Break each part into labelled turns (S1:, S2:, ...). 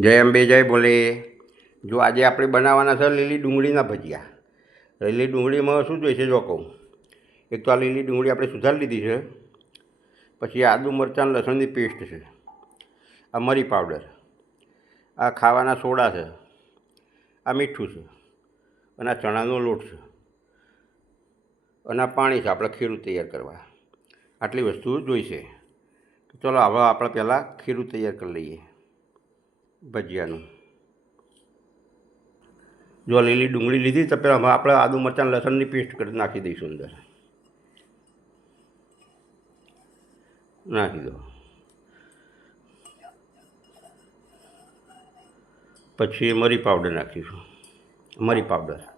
S1: જય અંબે, જય બોલે જો આજે આપણે બનાવવાના છે લીલી ડુંગળીના ભજીયા. લીલી ડુંગળીમાં શું જોઈશે જો કહું? એક તો આ લીલી ડુંગળી આપણે સુધારી લીધી છે. પછી આદુ મરચાં લસણની પેસ્ટ છે. આ મરી પાવડર. આ ખાવાના સોડા છે. આ મીઠું છે. અને આ ચણાનો લોટ છે. અને આ પાણી છે આપણે ખીરું તૈયાર કરવા. આટલી વસ્તુઓ જોઈશે. ચલો હવે આપણે પહેલાં ખીરું તૈયાર કરી લઈએ. ભજીયાનું. જો લીલી ડુંગળી લીધી તો પહેલાં આપણે આદુ મરચાં લસણની પેસ્ટ કરી નાખી દઈશું અંદર. નાખી દો. પછી મરી પાવડર નાખીશું. મરી પાવડર.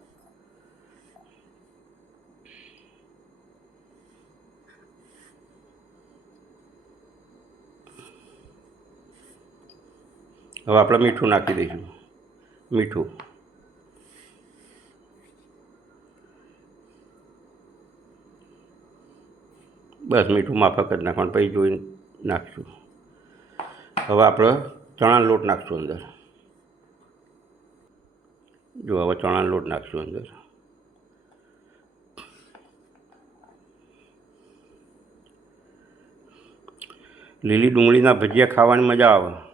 S1: હવે આપણે મીઠું નાખી દઈશું. મીઠું. બસ મીઠું માફક જ નાખવાનું, પછી જોઈને નાખશું. હવે આપણે ચણાનો લોટ નાખશું અંદર. જો હવે ચણાનો લોટ નાખશું અંદર. લીલી ડુંગળીના ભજીયા ખાવાની મજા આવે.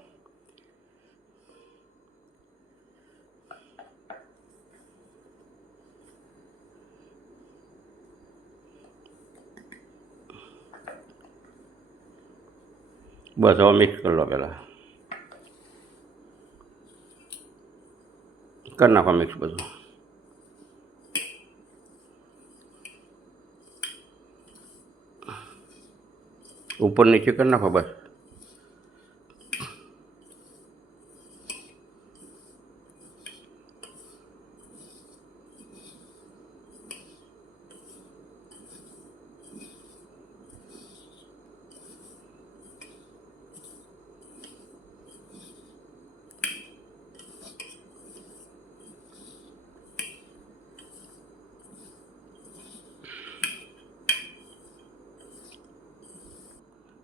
S1: બસ હવે મિક્સ કરી લો પહેલાં કરી નાખો મિક્સ બધું ઉપર નીચે કરી નાખો બસ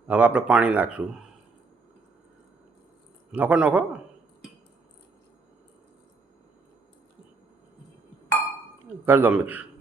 S1: હવે આપણે પાણી નાખશું. નખો નખો. કરી દો મિક્સ.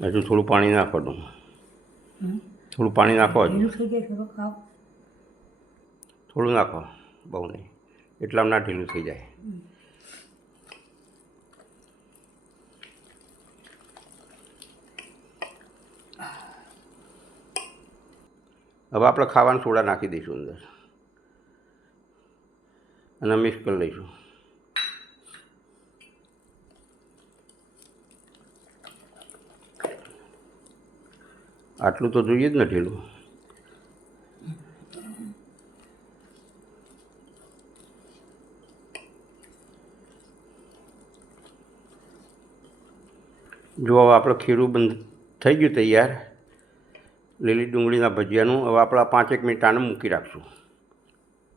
S1: હજુ થોડું પાણી નાખવાનું થોડું પાણી નાખો હજુ
S2: થોડું
S1: નાખો બહુ નહીં. એટલામાં ના ઢીલું થઈ જાય. હવે આપણે ખાવાના સોડા નાખી દઈશું અંદર. અને મિક્સ કરી લઈશું. આટલું તો જોઈએ જ ને ઢીલું. જો હવે આપણે ખીરું બંધ થઈ ગયું તૈયાર, લીલી ડુંગળીના ભજીયાનું, હવે આપણે પાંચેક મિનિટ આને મૂકી રાખશું.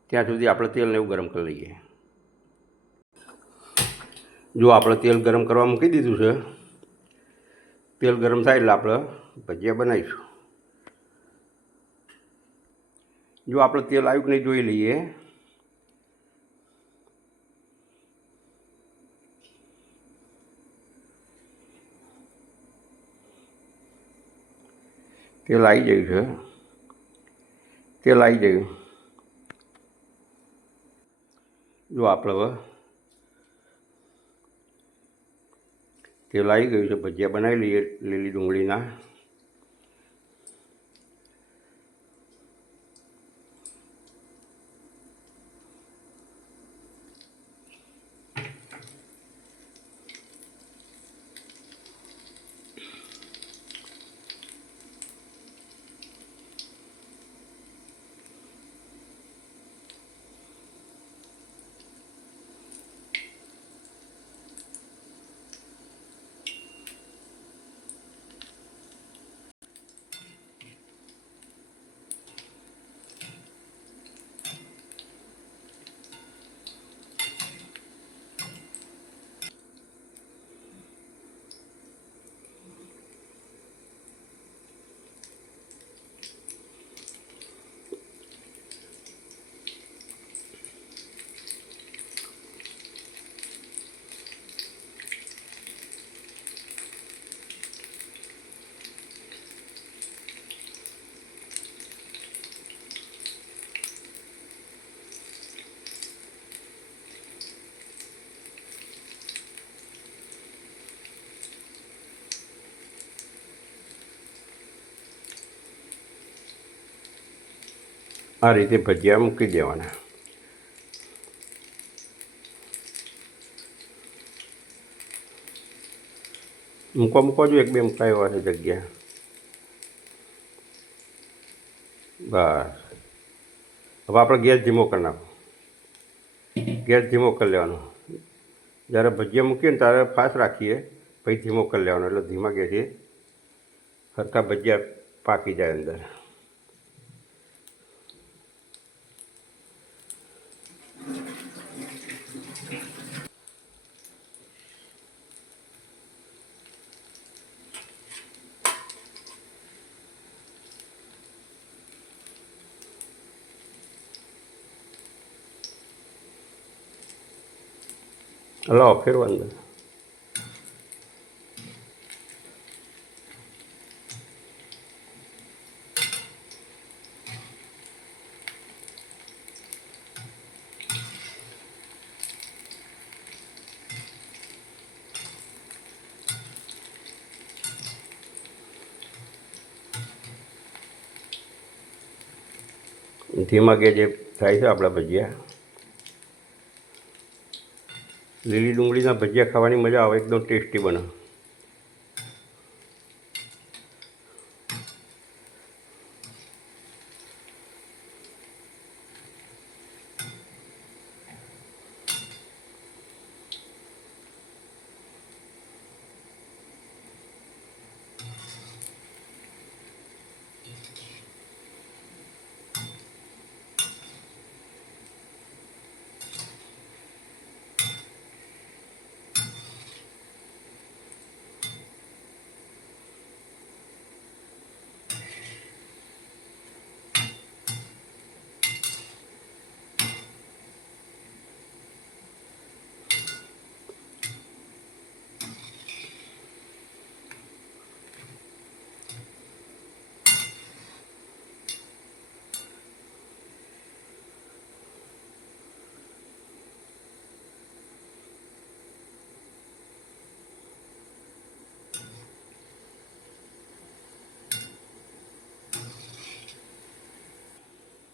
S1: ત્યાં સુધી આપણે તેલને એવું ગરમ કરી લઈએ. જો આપણે તેલ ગરમ કરવા મૂકી દીધું છે તેલ ગરમ થાય એટલે આપણે ભજીયા બનાવીશું. જો આપણે તેલ આવ્યું કે નહીં જોઈ લઈએ. તેલ આવી ગયું છે. તેલ આવી ગયું. જો આપણે તેલ આવી ગયું છે. ભજીયા બનાવી લઈએ લીલી ડુંગળીના. આ રીતે ભજીયા મૂકી દેવાના. મૂકવા મૂકવા જો એક બે મુકાય એવા જગ્યા. બસ. હવે આપણે ગેસ ધીમો કરી નાખો. ગેસ ધીમો કરી લેવાનો. જ્યારે ભજીયા મૂકીએ ને ત્યારે ફાસ્ટ રાખીએ, પછી ધીમો કરી લેવાનો. એટલે ધીમા ગેસે સરખા ભજીયા પાકી જાય અંદર. હલો ફેરવો દે ધીમા કે જે થાય છે આપણા ભજીયા. લીલી ડુંગળીના ભજીયા ખાવાની મજા આવે એકદમ ટેસ્ટી બને.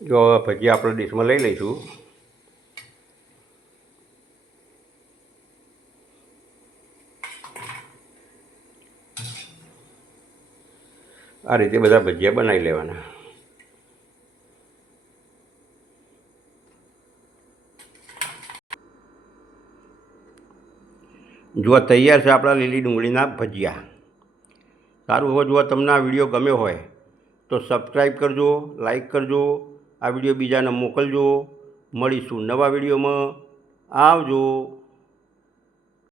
S1: જો ભજીયા આપણે ડીશમાં લઈ લઈશું. આ રીતે બધા ભજીયા બનાવી લેવાના. જોવા તૈયાર છે આપણા લીલી ડુંગળીના ભજીયા. સારું, હવે જોવા તમને આ વીડિયો ગમ્યો હોય તો સબસ્ક્રાઈબ કરજો લાઈક કરજો આ વીડિયો બીજાને મોકલજો. મળીશું નવા વિડીયોમાં. આવજો.